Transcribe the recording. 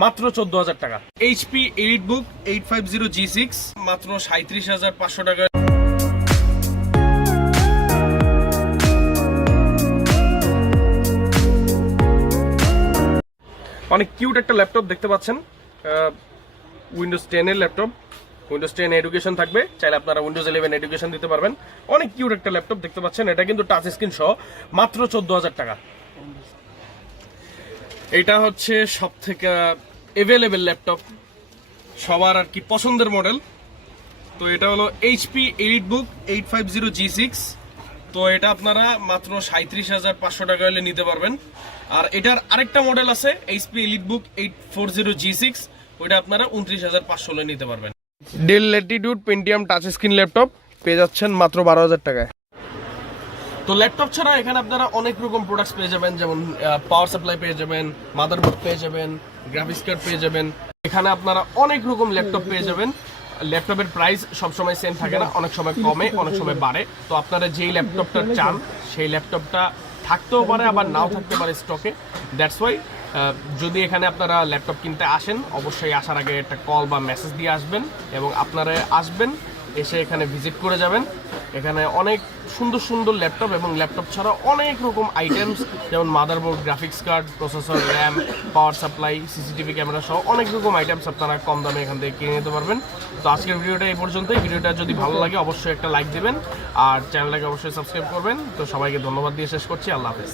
মাত্র 14,000 টাকা। HP EliteBook 850G6 মাত্র 37,500 টাকা। অনেক কিউট একটা ল্যাপটপ দেখতে পাচ্ছেন, উইন্ডোজ 10 এর ল্যাপটপ। উইন্ডোজ 10 এডুকেশন থাকবে, চাইলে আপনারা উইন্ডোজ 11 এডুকেশন দিতে পারবেন। অনেক কিউট একটা ল্যাপটপ দেখতে পাচ্ছেন, এটা কিন্তু টাচ স্ক্রিন সহ মাত্র 14,000 টাকা। এটা হচ্ছে সব থেকে এভেলেবেল ল্যাপটপ, সবার আর কি পছন্দের মডেল। তো এটা হলো এইচপি এলিটবুক 850G6। তো এটা আপনারা মাত্র 37,500 টাকা হলে নিতে পারবেন। আর এটার আরেকটা মডেল আছে এইচপি এলিটবুক 840G6, ওইটা আপনারা 29,500 হলে নিতে পারবেন। Del Latitude Pentium touch screen laptop পেয়ে যাচ্ছেন মাত্র 12,000 টাকায়। তো ল্যাপটপ ছাড়া এখানে আপনারা অনেক রকম প্রোডাক্টস পেয়ে যাবেন, যেমন পাওয়ার সাপ্লাই পেয়ে যাবেন, মাদারবোর্ড পেয়ে যাবেন, গ্রাফিক্স কার্ড পেয়ে যাবেন। এখানে আপনারা অনেক রকম ল্যাপটপ পেয়ে যাবেন। ল্যাপটপের প্রাইস সবসময় সেম থাকে না, অনেক সময় কমে, অনেক সময় বাড়ে। তো আপনারা যেই ল্যাপটপটা চান সেই ল্যাপটপটা থাকতেও পারে, আবার নাও থাকতে পারে স্টকে। দ্যাটস ওয়াই যদি এখানে আপনারা ল্যাপটপ কিনতে আসেন, অবশ্যই আসার আগে একটা কল বা মেসেজ দিয়ে আসবেন, এবং আপনারা আসবেন, এসে এখানে ভিজিট করে যাবেন। এখানে অনেক সুন্দর সুন্দর ল্যাপটপ এবং ল্যাপটপ ছাড়া অনেক রকম আইটেমস, যেমন motherboard, graphics card, processor, RAM, power supply, CCTV camera সহ অনেক রকম আইটেমস আপনারা কম দামে এখান থেকে কিনে নিতে পারবেন। তো আজকের ভিডিওটা এই পর্যন্তই। ভিডিওটা যদি ভালো লাগে অবশ্যই একটা লাইক দেবেন, আর চ্যানেলটাকে অবশ্যই সাবস্ক্রাইব করবেন। তো সবাইকে ধন্যবাদ দিয়ে শেষ করছি। আল্লাহ হাফেজ।